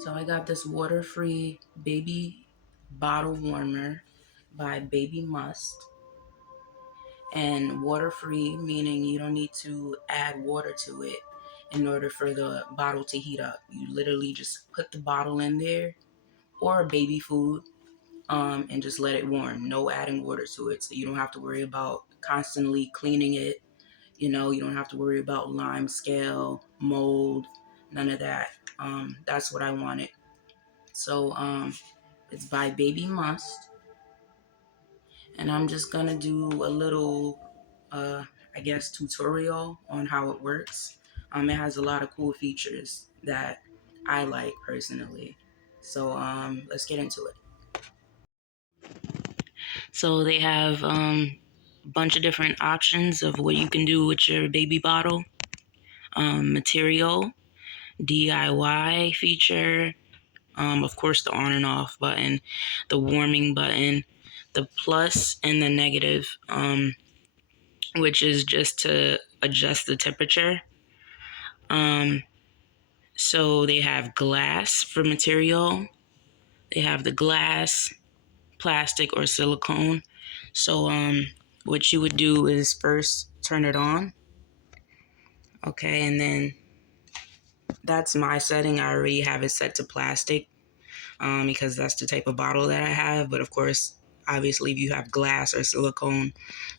So I got this water-free baby bottle warmer by BabyMust. And water-free meaning you don't need to add water to it in order for the bottle to heat up. You literally just put the bottle in there or baby food and just let it warm. No adding water to it, so you don't have to worry about constantly cleaning it. You don't have to worry about lime scale, mold, none of that. That's what I wanted. So it's by BabyMust, and I'm just gonna do a little, I guess, tutorial on how it works. It has a lot of cool features that I like personally. So let's get into it. So they have a bunch of different options of what you can do with your baby bottle. Material, DIY feature, of course the on and off button, the warming button, the plus and the negative, which is just to adjust the temperature. So they have glass for material. They have the glass, plastic, or silicone. So what you would do is first turn it on. Okay, and then that's my setting. I already have it set to plastic because that's the type of bottle that I have. But of course, obviously, if you have glass or silicone,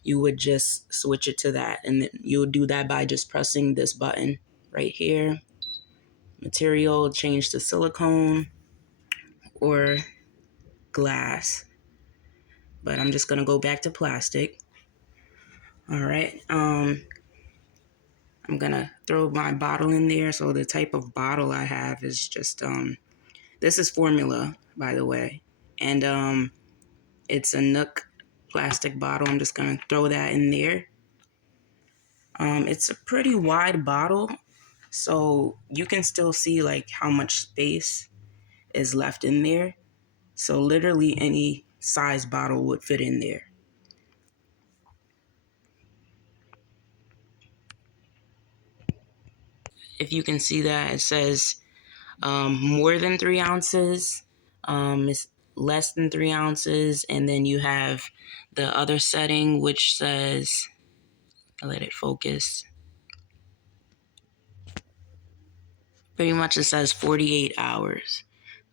you would just switch it to that. And you would do that by just pressing this button right here. Material, change to silicone or glass. But I'm just going to go back to plastic. All right. I'm going to throw my bottle in there. So the type of bottle I have is just, this is formula, by the way. And it's a Nook plastic bottle. I'm just going to throw that in there. It's a pretty wide bottle, so you can still see like how much space is left in there. So literally any size bottle would fit in there. If you can see that, it says more than 3 ounces, it's less than 3 ounces, and then you have the other setting which says, let it focus. Pretty much it says 48 hours,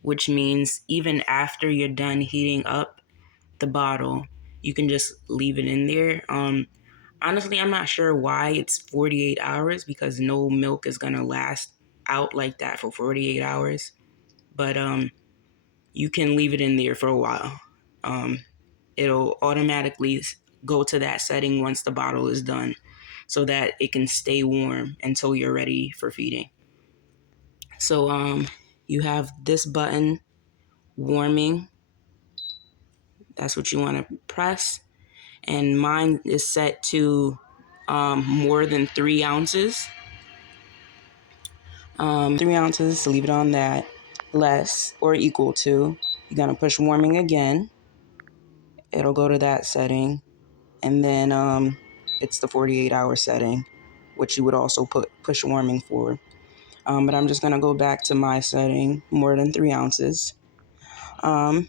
which means even after you're done heating up the bottle, you can just leave it in there. Honestly, I'm not sure why it's 48 hours because no milk is going to last out like that for 48 hours. But you can leave it in there for a while. It'll automatically go to that setting once the bottle is done so that it can stay warm until you're ready for feeding. So you have this button, warming. That's what you want to press. And mine is set to more than 3 ounces. 3 ounces, leave it on that. Less or equal to. You're going to push warming again. It'll go to that setting. And then it's the 48-hour setting, which you would also push warming for. But I'm just going to go back to my setting, more than 3 ounces. And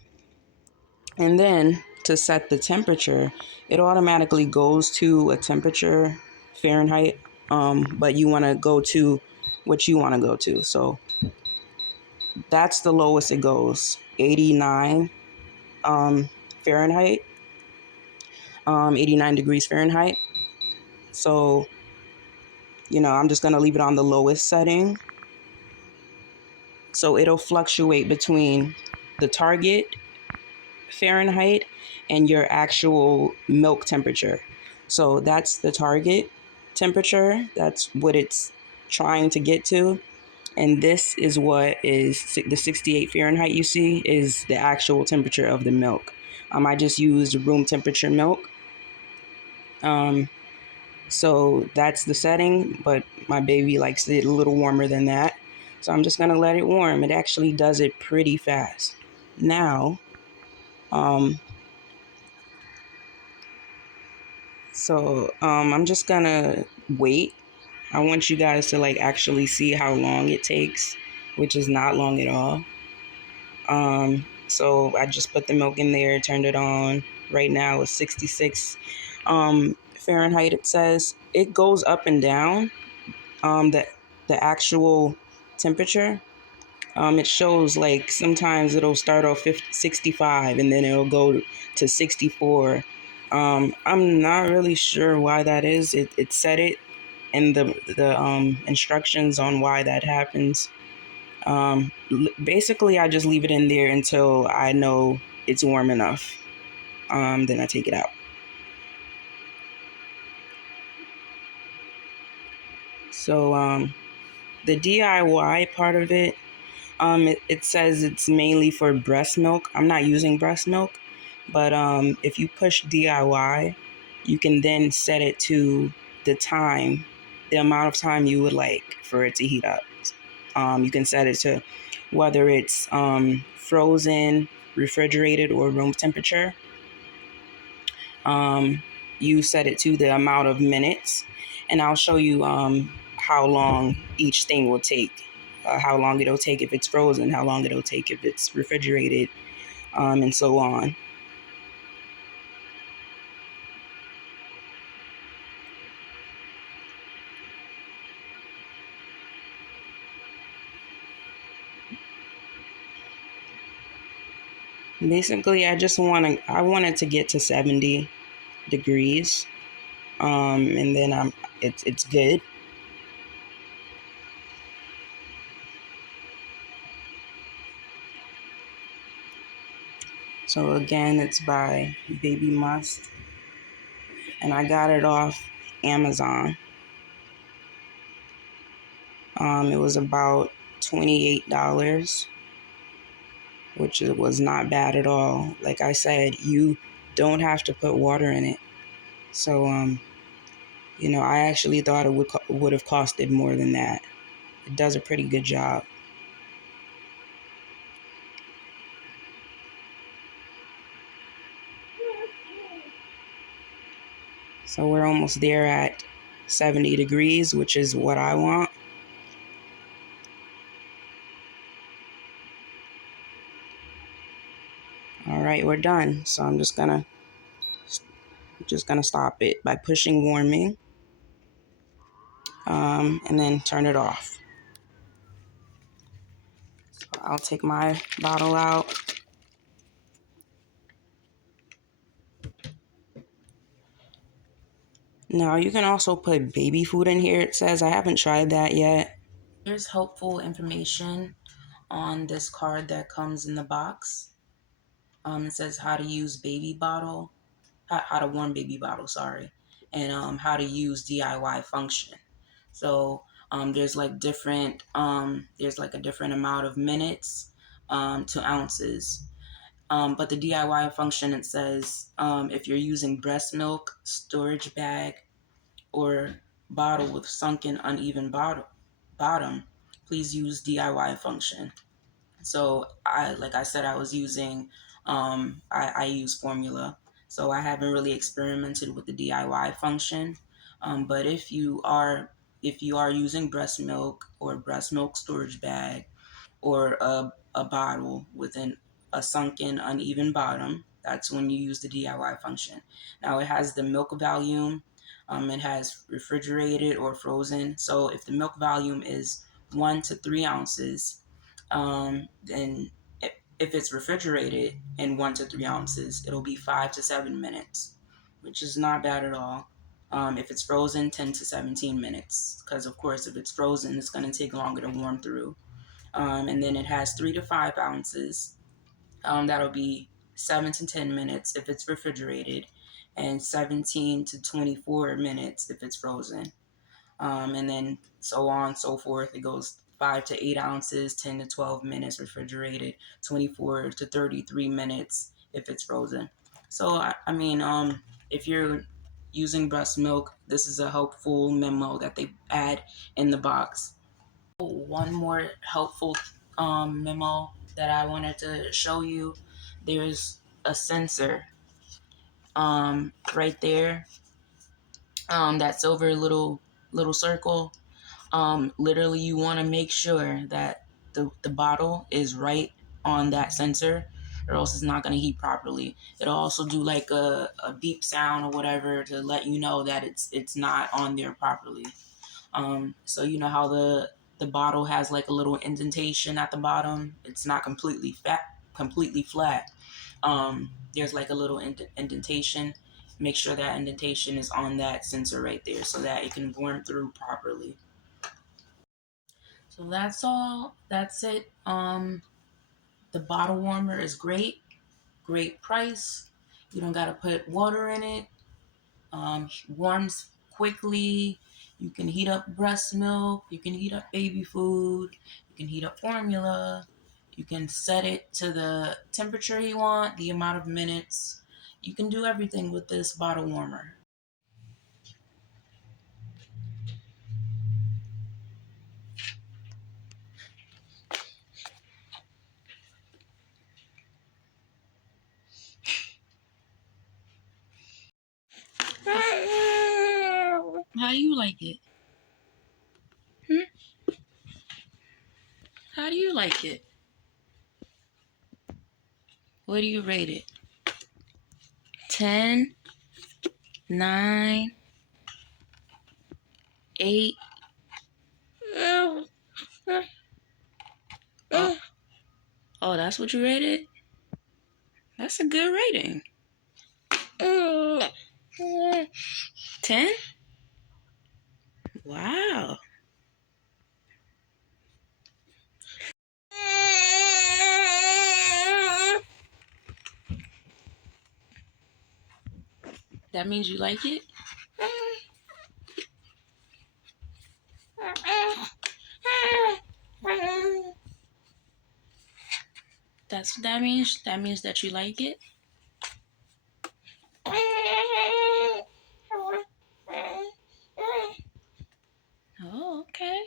then to set the temperature, it automatically goes to a temperature, Fahrenheit, but you want to go to what you want to go to. So that's the lowest it goes, 89 Fahrenheit, 89 degrees Fahrenheit. So, I'm just going to leave it on the lowest setting. So it'll fluctuate between the target Fahrenheit and your actual milk temperature. So that's the target temperature. That's what it's trying to get to. And this is what is the 68 Fahrenheit you see is the actual temperature of the milk. I just used room temperature milk. So that's the setting, but my baby likes it a little warmer than that. So I'm just going to let it warm. It actually does it pretty fast. Now, I'm just going to wait. I want you guys to actually see how long it takes which is not long at all. So I just put the milk in there, turned it on. Right now it's 66 Fahrenheit. It says it goes up and down. The actual temperature. It shows like sometimes it'll start off 65 and then it'll go to 64. I'm not really sure why that is. It said it in the instructions on why that happens. Basically, I just leave it in there until I know it's warm enough. Then I take it out. So the DIY part of it, it says it's mainly for breast milk. I'm not using breast milk, but if you push DIY, you can then set it to the time, the amount of time you would like for it to heat up. You can set it to whether it's frozen, refrigerated, or room temperature. You set it to the amount of minutes, and I'll show you how long each thing will take. How long it'll take if it's frozen, how long it'll take if it's refrigerated, and so on. Basically, I wanted to get to 70 degrees, and then it's good. So again, it's by BabyMust, and I got it off Amazon. It was about $28, which was not bad at all. Like I said, you don't have to put water in it. So, I actually thought it would have costed more than that. It does a pretty good job. So we're almost there at 70 degrees, which is what I want. All right, we're done. So I'm just gonna stop it by pushing warming, and then turn it off. So I'll take my bottle out. Now you can also put baby food in here. It says I haven't tried that yet. Here's helpful information on this card that comes in the box. It says how to use baby bottle, how to warm baby bottle, sorry, and how to use DIY function. So there's like a different amount of minutes to ounces. But the DIY function, it says if you're using breast milk, storage bag, or bottle with sunken uneven bottom, please use DIY function. So like I said, I was using, I use formula. So I haven't really experimented with the DIY function. But if you are using breast milk or breast milk storage bag or a bottle with a sunken uneven bottom, that's when you use the DIY function. Now it has the milk volume. It has refrigerated or frozen. So if the milk volume is 1 to 3 ounces, then if it's refrigerated in 1 to 3 ounces, it'll be 5 to 7 minutes, which is not bad at all. If it's frozen, 10 to 17 minutes, because of course, if it's frozen, it's going to take longer to warm through. And then it has 3 to 5 ounces. That'll be 7 to 10 minutes if it's refrigerated, and 17 to 24 minutes if it's frozen. And then so on and so forth. It goes 5 to 8 ounces, 10 to 12 minutes refrigerated, 24 to 33 minutes if it's frozen. So, I mean, if you're using breast milk, this is a helpful memo that they add in the box. One more helpful memo that I wanted to show you. There's a sensor right there, that silver little circle. Literally, you want to make sure that the bottle is right on that sensor, or else it's not going to heat properly. It'll also do like a beep sound or whatever to let you know that it's not on there properly. So you know how the bottle has like a little indentation at the bottom. It's not completely flat. There's like a little indentation. Make sure that indentation is on that sensor right there so that it can warm through properly. So that's all. That's it. The bottle warmer is great price. You don't gotta put water in it. Warms quickly. You can heat up breast milk. You can heat up baby food. You can heat up formula. You can set it to the temperature you want, the amount of minutes. You can do everything with this bottle warmer. How do you like it? Hmm? How do you like it? What do you rate it? 10, 9, 8. Oh, oh, that's what you rated? That's a good rating. 10? Wow. That means you like it? That's what that means? That means that you like it? Oh, okay.